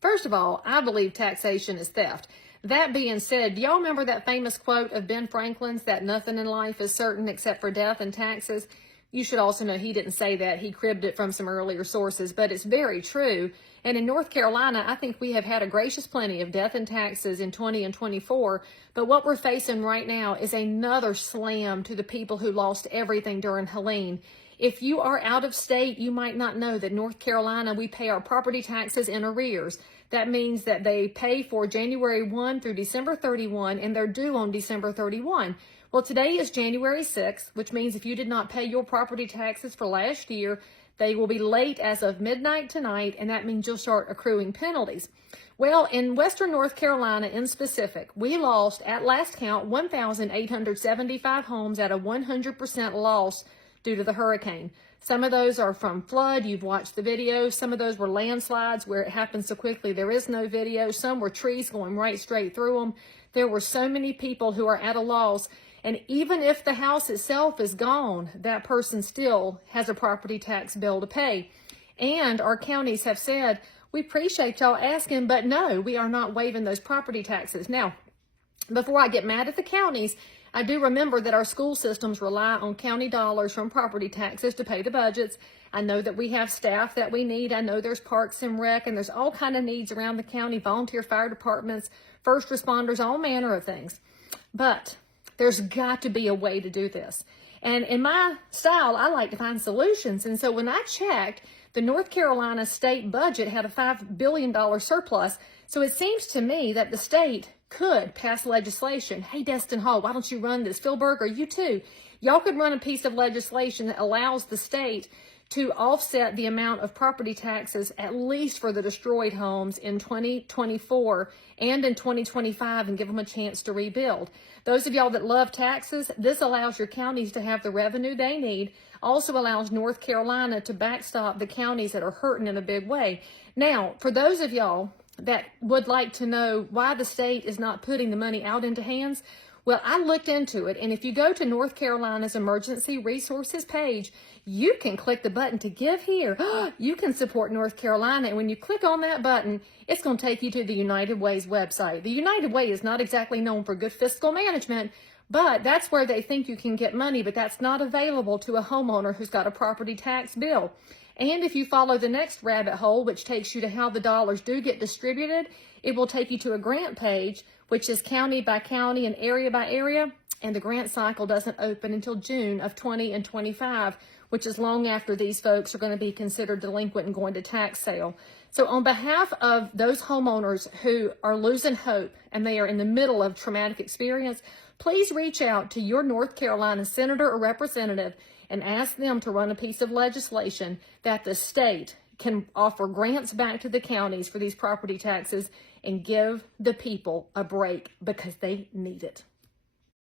First of all, I believe taxation is theft. That being said, do y'all remember that famous quote of Ben Franklin's that nothing in life is certain except for death and taxes? You should also know he didn't say that. He cribbed it from some earlier sources, but it's very true. And in North Carolina, I think we have had a gracious plenty of death and taxes in 20 and 24. But what we're facing right now is another slam to the people who lost everything during Helene. If you are out of state, you might not know that North Carolina, we pay our property taxes in arrears. That means that they pay for January 1 through December 31, and they're due on December 31. Well, today is January 6th, which means if you did not pay your property taxes for last year, they will be late as of midnight tonight, and that means you'll start accruing penalties. Well, in Western North Carolina in specific, we lost, at last count, 1,875 homes at a 100% loss due to the hurricane. Some of those are from flood. You've watched the video. Some of those were landslides where it happened so quickly there is no video. Some were trees going right straight through them. There were so many people who are at a loss. And even if the house itself is gone, that person still has a property tax bill to pay. And our counties have said, we appreciate y'all asking, but no, we are not waiving those property taxes. Now, before I get mad at the counties, I do remember that our school systems rely on county dollars from property taxes to pay the budgets. I know that we have staff that we need. I know there's parks and rec, and there's all kind of needs around the county, volunteer fire departments, first responders, all manner of things. But there's got to be a way to do this. And in my style, I like to find solutions. And so when I checked, the North Carolina state budget had a $5 billion surplus. So it seems to me that the state could pass legislation. Hey, Destin Hall, why don't you run this? Phil Berger, you too. Y'all could run a piece of legislation that allows the state to offset the amount of property taxes, at least for the destroyed homes in 2024 and in 2025, and give them a chance to rebuild. Those of y'all that love taxes, this allows your counties to have the revenue they need, also allows North Carolina to backstop the counties that are hurting in a big way. Now, for those of y'all that would like to know why the state is not putting the money out into hands, well, I looked into it, and if you go to North Carolina's emergency resources page, you can click the button to give here. You can support North Carolina, and when you click on that button, it's going to take you to the United Way's website. The United Way is not exactly known for good fiscal management, but that's where they think you can get money, but that's not available to a homeowner who's got a property tax bill. And if you follow the next rabbit hole, which takes you to how the dollars do get distributed, it will take you to a grant page, which is county by county and area by area. And the grant cycle doesn't open until June of 20 and 25, which is long after these folks are going to be considered delinquent and going to tax sale. So on behalf of those homeowners who are losing hope and they are in the middle of traumatic experience, please reach out to your North Carolina senator or representative and ask them to run a piece of legislation that the state can offer grants back to the counties for these property taxes and give the people a break because they need it.